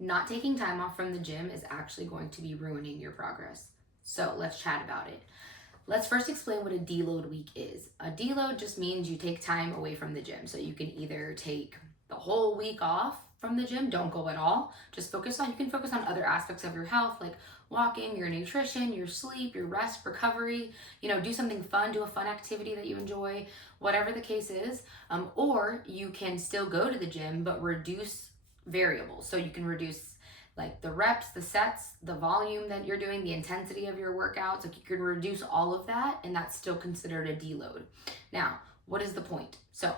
not taking time off from the gym is actually going to be ruining your progress. So let's chat about it. Let's first explain what a deload week is. A deload just means you take time away from the gym. So you can either take the whole week off from the gym, don't go at all. Just you can focus on other aspects of your health, like walking, your nutrition, your sleep, your rest, recovery, do something fun, do a fun activity that you enjoy, whatever the case is. Or you can still go to the gym, but reduce variables. So you can reduce like the reps, the sets, the volume that you're doing, the intensity of your workouts. Like you can reduce all of that, and that's still considered a deload. Now, what is the point? So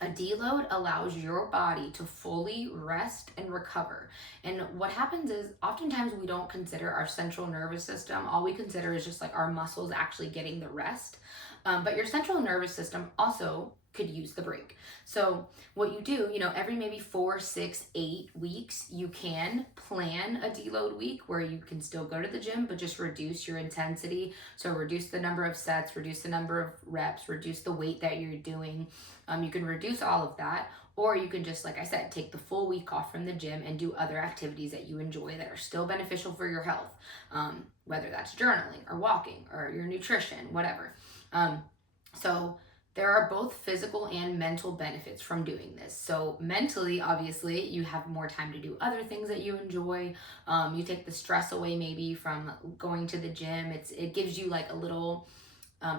a deload allows your body to fully rest and recover. And what happens is oftentimes we don't consider our central nervous system. All we consider is just like our muscles actually getting the rest. But your central nervous system also could use the break. So what you do, every maybe 4, 6, 8 weeks, you can plan a deload week where you can still go to the gym, but just reduce your intensity. So reduce the number of sets, reduce the number of reps, reduce the weight that you're doing. You can reduce all of that, or you can just, like I said, take the full week off from the gym and do other activities that you enjoy that are still beneficial for your health, whether that's journaling or walking or your nutrition, whatever. So there are both physical and mental benefits from doing this. So mentally, obviously, you have more time to do other things that you enjoy. You take the stress away maybe from going to the gym. It gives you like a little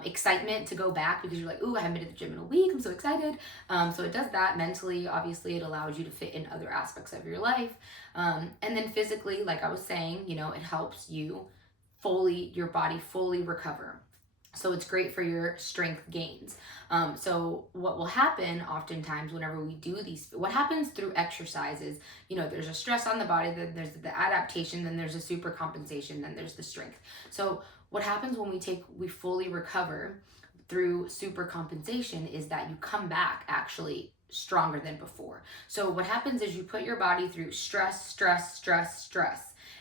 excitement to go back because you're like, ooh, I haven't been to the gym in a week. I'm so excited. So it does that mentally. Obviously, it allows you to fit in other aspects of your life. And then physically, like I was saying, it helps your body fully recover. So it's great for your strength gains. So what will happen oftentimes whenever we do what happens through exercise is, there's a stress on the body, then there's the adaptation, then there's a super compensation, then there's the strength. So what happens when we fully recover through super compensation is that you come back actually stronger than before. So what happens is you put your body through stress,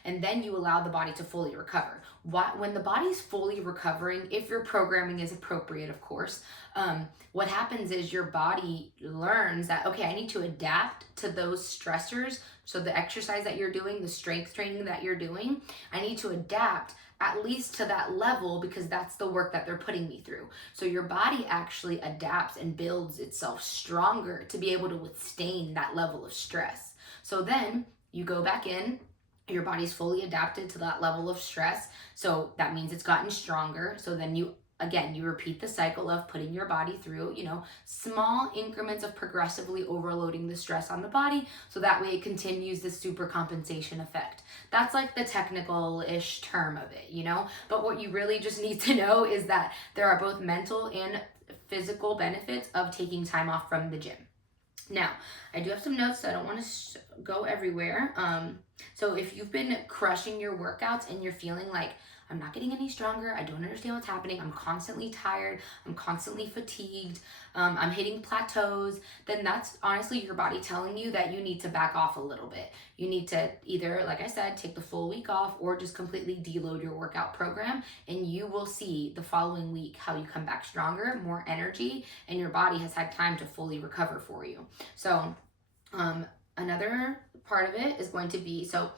and then you allow the body to fully recover. When the body's fully recovering, if your programming is appropriate, of course, what happens is your body learns that, okay, I need to adapt to those stressors. So the exercise that you're doing, the strength training that you're doing, I need to adapt at least to that level because that's the work that they're putting me through. So your body actually adapts and builds itself stronger to be able to withstand that level of stress. So then you go back in, your body's fully adapted to that level of stress. So that means it's gotten stronger. So then you repeat the cycle of putting your body through, small increments of progressively overloading the stress on the body. So that way it continues the super compensation effect. That's like the technical-ish term of it, But what you really just need to know is that there are both mental and physical benefits of taking time off from the gym. Now, I do have some notes, so I don't want to go everywhere. So if you've been crushing your workouts and you're feeling like, I'm not getting any stronger, I don't understand what's happening, I'm constantly tired, I'm constantly fatigued, I'm hitting plateaus, then that's honestly your body telling you that you need to back off a little bit. You need to either, like I said, take the full week off or just completely deload your workout program, and you will see the following week how you come back stronger, more energy, and your body has had time to fully recover for you. So another part of it is going to be, so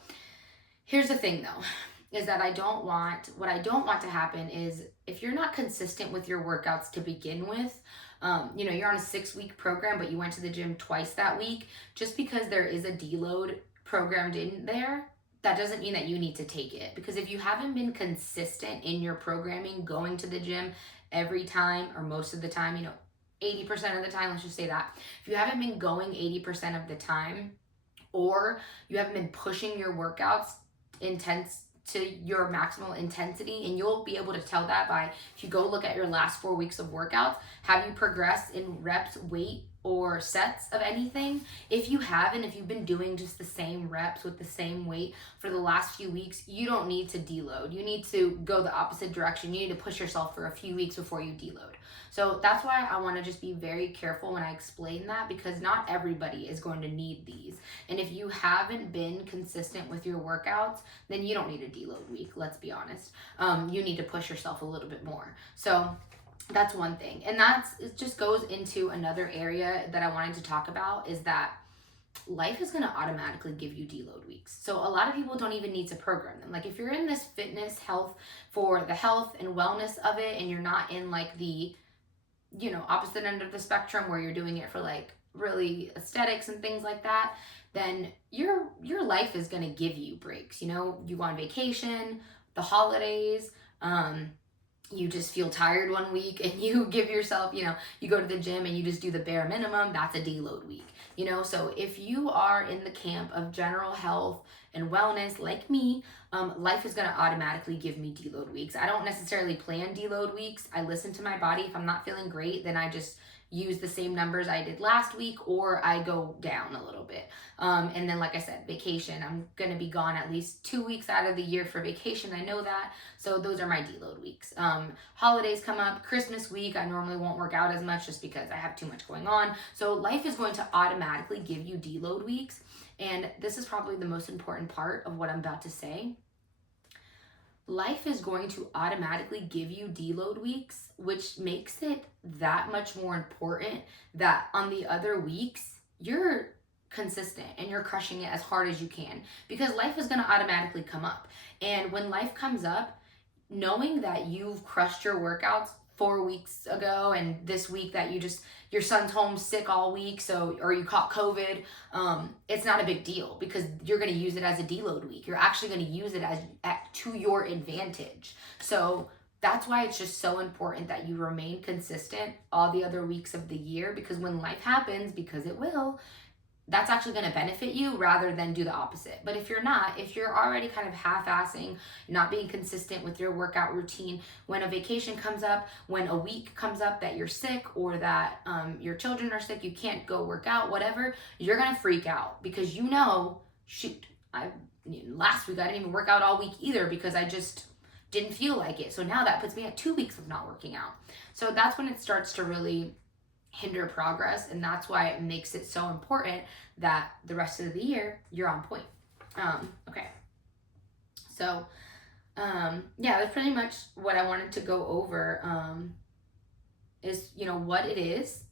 here's the thing though, is that what I don't want to happen is if you're not consistent with your workouts to begin with, you're on a 6-week program, but you went to the gym twice that week, just because there is a deload programmed in there, that doesn't mean that you need to take it. Because if you haven't been consistent in your programming, going to the gym every time or most of the time, 80% of the time, let's just say that. If you haven't been going 80% of the time, or you haven't been pushing your workouts intense to your maximal intensity, and you'll be able to tell that by, if you go look at your last 4 weeks of workouts, have you progressed in reps, weight, or sets of anything? If you haven't, if you've been doing just the same reps with the same weight for the last few weeks, you don't need to deload. You need to go the opposite direction. You need to push yourself for a few weeks before you deload. So that's why I want to just be very careful when I explain that, because not everybody is going to need these. And if you haven't been consistent with your workouts, then you don't need a deload week, let's be honest. You need to push yourself a little bit more. So that's one thing. And it just goes into another area that I wanted to talk about, is that life is going to automatically give you deload weeks. So a lot of people don't even need to program them. Like if you're in this fitness health for the health and wellness of it, and you're not in like the, opposite end of the spectrum where you're doing it for like really aesthetics and things like that, then your life is going to give you breaks. You go on vacation, the holidays, you just feel tired one week and you give yourself, you go to the gym and you just do the bare minimum, that's a deload week. So if you are in the camp of general health and wellness like me, life is going to automatically give me deload weeks. I don't necessarily plan deload weeks. I listen to my body. If I'm not feeling great, then I just use the same numbers I did last week, or I go down a little bit. And then, like I said, vacation. I'm going to be gone at least 2 weeks out of the year for vacation. I know that. So those are my deload weeks. Holidays come up. Christmas week, I normally won't work out as much just because I have too much going on. So life is going to automatically give you deload weeks. And this is probably the most important part of what I'm about to say. Life is going to automatically give you deload weeks, which makes it that much more important that on the other weeks, you're consistent and you're crushing it as hard as you can, because life is going to automatically come up. And when life comes up, knowing that you've crushed your workouts 4 weeks ago and this week that your son's home sick all week, or you caught COVID, it's not a big deal because you're going to use it as a deload week. You're actually going to use it to your advantage. So that's why it's just so important that you remain consistent all the other weeks of the year, because when life happens, because it will, that's actually going to benefit you rather than do the opposite. But if you're already kind of half-assing, not being consistent with your workout routine, when a vacation comes up, when a week comes up that you're sick, or that your children are sick, you can't go work out, whatever, you're going to freak out because shoot, last week I didn't even work out all week either because I just didn't feel like it. So now that puts me at 2 weeks of not working out. So that's when it starts to really hinder progress, and that's why it makes it so important that the rest of the year you're on point. Okay, so that's pretty much what I wanted to go over. Is what it is,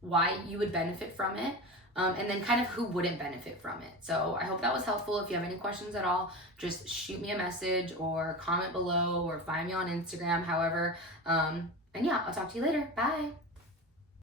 why you would benefit from it, and then kind of who wouldn't benefit from it. So I hope that was helpful. If you have any questions at all, just shoot me a message or comment below or find me on Instagram, however. And yeah, I'll talk to you later. Bye.